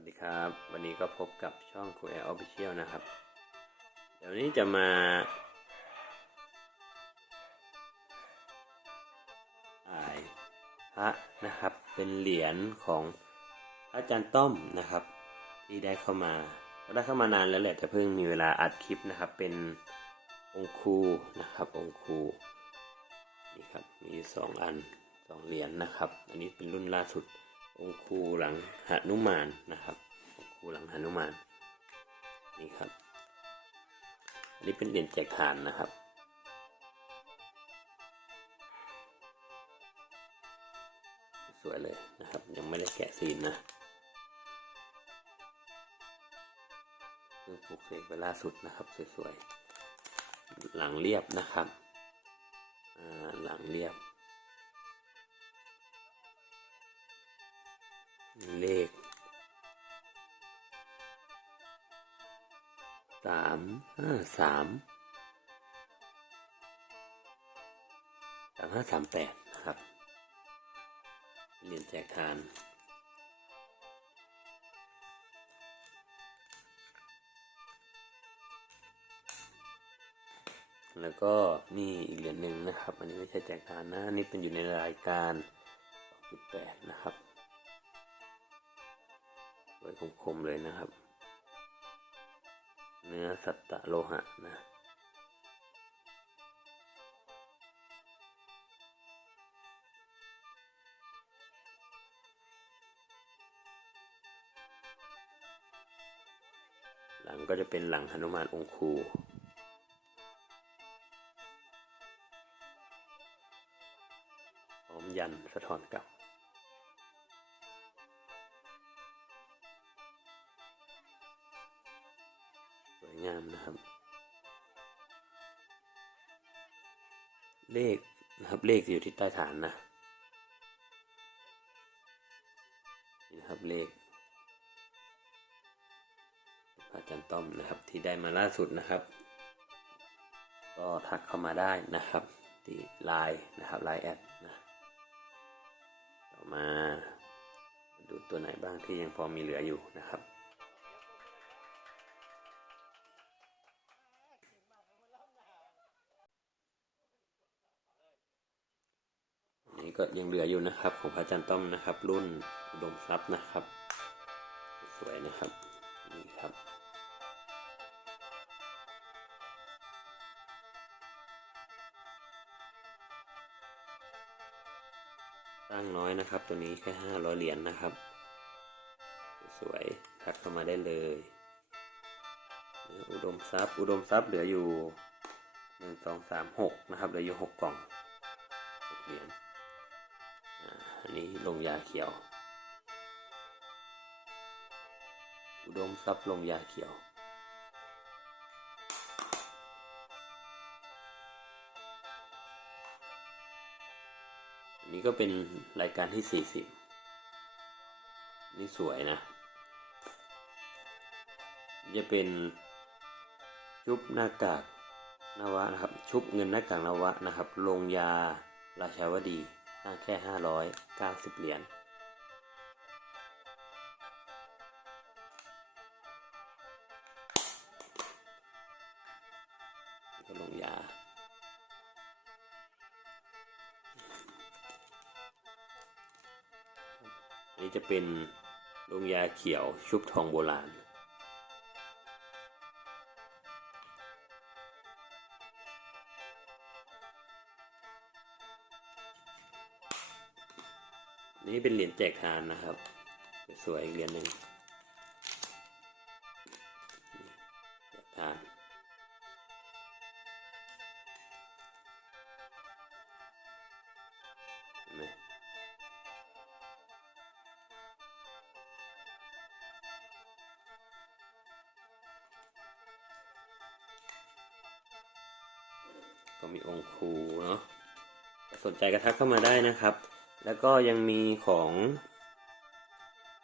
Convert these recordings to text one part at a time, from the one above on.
วัสดีครับ วันนี้ก็พบกับช่องครูแอร์ออฟฟิเชียลนะครับ เดี๋ยวนี้จะมา ถ่ายพระนะครับ เป็นเหรียญของพระอาจารย์ต้อมนะครับ ที่ได้เข้ามา ก็ได้เข้ามานานแล้วแหละแต่เพิ่งมีเวลาอัดคลิปนะครับ เป็นองค์ครูนะครับ องค์ครูนี่ครับ มีสองอันสองเหรียญนะครับ อันนี้เป็นรุ่นล่าสุด องคูหลังหนุมานนะครับองคูหลังหนุมานนี่ครับอันนี้เป็นเหรียญแจกทานนะครับสวยเลยนะครับ ยังไม่ได้แกะซีนนะเพิ่งปลูกเสกไปล่าสุดนะครับ สวยๆ หลังเรียบนะครับหลังเรียบ เลขสามห้าสามสามห้าสามแปดนะครับเหรียญแจกทานแล้วก็นี่อีกเหรียญหนึ่งนะครับ อันนี้ไม่ใช่แจกทานนะ นี่เป็นอยู่ในรายการ 2.8 นะครับ คมๆเลยนะครับ เนื้อสัตตะโลหะนะหลังก็จะเป็นหลังหนุมานองคูามนะครับ เลขนะครับเลขอยู่ที่ใต้ฐานนะนี่นะครับเลขพระอาจารย์ต้อมนะครับที่ได้มาล่าสุดนะครับ ก็ทักเข้ามาได้นะครับ ที่ไลน์นะครับไลน์แอดนะต่อมาดูตัวไหนบ้างที่ยังพอมีเหลืออยู่นะครับ นี้ก็ยังเหลืออยู่นะครับ ของพระอาจารย์ต้อมนะครับ รุ่นอุดมทรัพย์นะครับ สวยนะครับนี่ครับสร้งน้อยนะครับ ตัวนี้แค่ห้าร้อยเหรียญนะครับ สวยทักเข้ามาได้เลยอุดมทรัพย์ อุดมทรัพย์เหลืออยู่หนึ่งสองสามหกนะครับเหลืออยู่หกกล่องหกเหรียญ อันนี้ลงยาเขียว อุดมทรัพย์ลงยาเขียว อันนี้ก็เป็นรายการที่สี่สิบนี่สวยนะ จะเป็นชุบหน้ากากนวะนะครับ ชุบเงินหน้ากากนวะนะครับ ลงยาราชาวดี สร้างแค่ห้าร้อยเก้าสิบเหรียญก็ลงยา อันนี้จะเป็นลงยาเขียวชุบทองโบราณ แจกทานนะครับ สวยอีกเหรียญหนึ่งแจกทานเห็นไหมก็มีองค์ครูเนาะสนใจก็ทักเข้ามาได้นะครับ แล้วก็ยังมีของ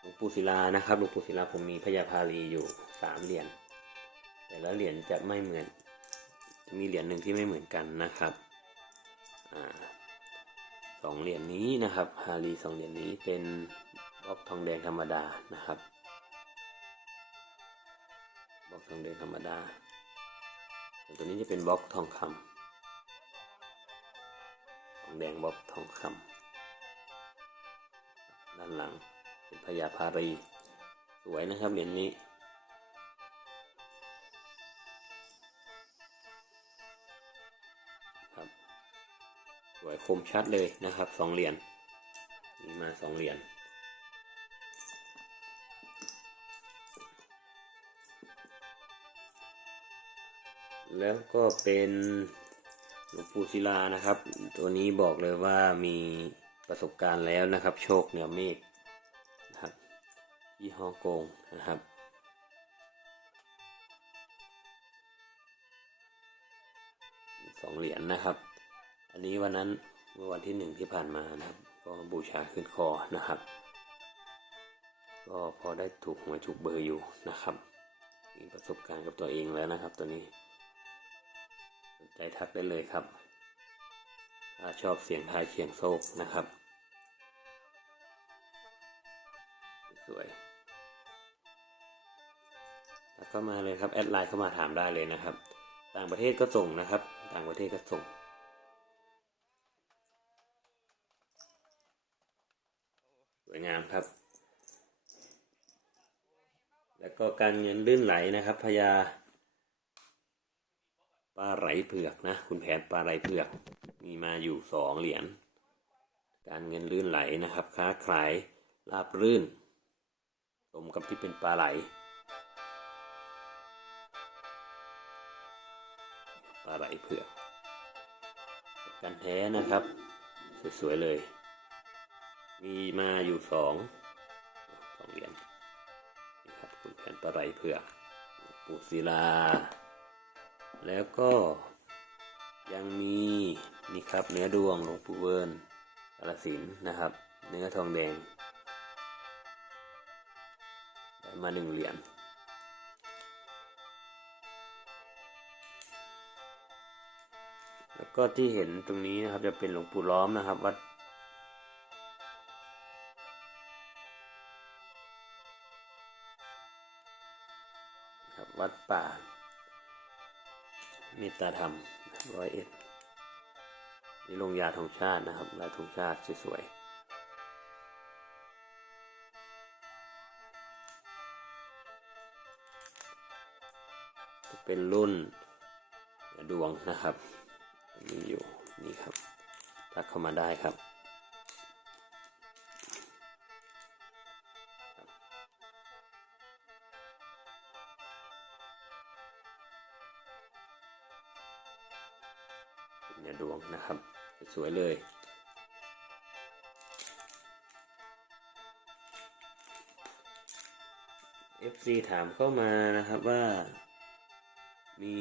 หลวงปู่ศิลานะครับหลวงปู่ศิลาผมมีพญาพาลีอยู่สามเหรียญแต่ละเหรียญจะไม่เหมือน มีเหรียญหนึ่งที่ไม่เหมือนกันนะครับอสองเหรียญนี้นะครับฮารีสองเหรียญนี้เป็นบล็อกทองแดงธรรมดานะครับบล็อกทองแดงธรรมดาตัวนี้จะเป็นบล็อกทองคำทองแดงบล็อกทองคำ ด้านหลัง เป็นพญาพารี สวยนะครับเหรียญนี้ ครับ สวยคมชัดเลยนะครับสองเหรียญมีมาสองเหรียญแล้วก็เป็นหลวงปู่ศิลานะครับ ตัวนี้บอกเลยว่ามี ประสบการณ์แล้วนะครับ โชคเหนือเมฆนะครับที่ฮ่องกงนะครับสองเหรียญนะครับ อันนี้วันนั้นเมื่อวันที่หนึ่งที่ผ่านมานะครับ ก็บูชาขึ้นคอนะครับ ก็พอได้ถูกหวยถูกเบอร์อยู่นะครับ มีประสบการณ์กับตัวเองแล้วนะครับ ตัวนี้ สนใจทักได้เลยครับ ถ้าชอบเสียงทายเสียงโชคนะครับ สวยแล้วก็มาเลยครับแอดไลน์เข้ามาถามได้เลยนะครับ ต่างประเทศก็ส่งนะครับ ต่างประเทศก็ส่งสวยงามครับ แล้วก็การเงินลื่นไหลนะครับพญา ปลาไหลเผือกนะคุณแผนปลาไหลเผือก มีมาอยู่สองเหรียญการเงินลื่นไหลนะครับ ค้าขายราบรื่นสมกับที่เป็นปลาไหลปลาไหลเผือกกันแท้นะครับ สวยๆเลย มีมาอยู่สองสองเหรียญนี่ครับคุณแผนปลาไหลเผือกปูศิลา แล้วก็ยังมีนี่ครับเนื้อดวงหลวงปู่เวิร์นกาลสินนะครับ เนื้อทองแดงได้มาหนึ่งเหรียญแล้วก็ที่เห็นตรงนี้นะครับจะเป็นหลวงปู่ล้อมนะครับวัดครับวัดป่า เมตตาธรรมร้อยเอ็ดนี่ลงยาธงชาตินะครับลายธงชาติสวยๆเป็นรุ่นดวงนะครับมีอยู่นี่ครับ ทักเข้ามาได้ครับ นื้อดวงนะครับ สวยเลย FC ถามเข้ามานะครับว่ามี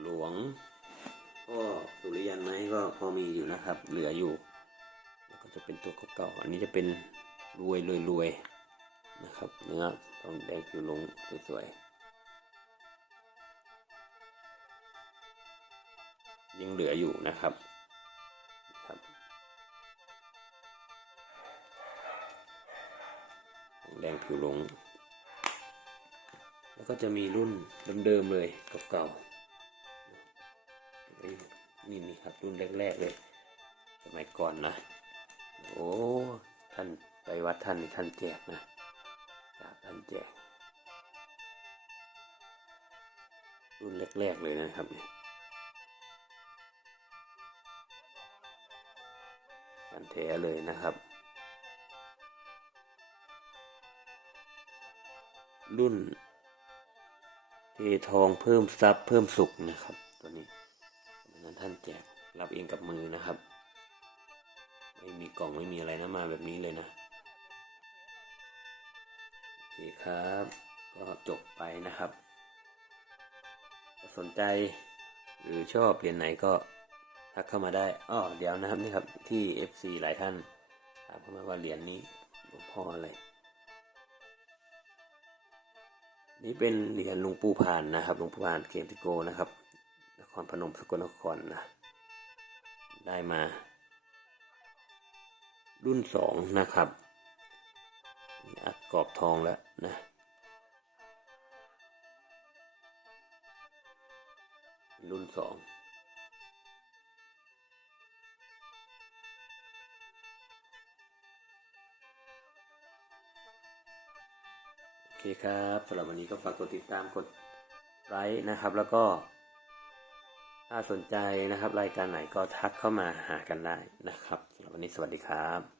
หลวงพ่อสุริยันไหมก็พอมีอยู่นะครับ เหลืออยู่ แล้วก็จะเป็นตัวเก่าๆอันนี้จะเป็นรวยรวยรวยนะครับเนื้อทองแดงผิวลงสวยๆ ยังเหลืออยู่นะครับครับแดงผิวลง แล้วก็จะมีรุ่นเดิมๆเลยเก่าๆนี่นี่ครับรุ่นแรกๆเลยสมัยก่อนนะโอ้ท่านไปวัดท่านท่านแจกนะกราบท่านแจกรุ่นแรกๆเลยนะครับเนี่ย กันแท้เลยนะครับ รุ่นเททองเพิ่มทรัพย์เพิ่มสุขนะครับ ตัวนี้ันนั้นท่านแจกรับเองกับมือนะครับ ไม่มีกล่องไม่มีอะไรนะมาแบบนี้เลยนะโอเคครับก็จบไปนะครับ สนใจหรือชอบเรียญไหนก็ ทักเข้ามาได้อ้อเดี๋ยวนะครับนี่ครับที่ FC หลายท่านถามเข้ามาว่าเหรียญนี้หลวงพ่ออะไรนี่เป็นเหรียญหลวงปู่พานนะครับหลวงปู่พานเกมติโกนะครับนครพนมสกลนครนะได้มา รุ่นสองนะครับอัดกรอบทองแล้วนะรุ่นสอง เคครับสำหรับวันนี้ก็ฝากกดติดตามกดไลค์นะครับ แล้วก็ ถ้าสนใจนะครับ รายการไหนก็ทักเข้ามาหากันได้นะครับสำหรับวันนี้สวัสดีครับ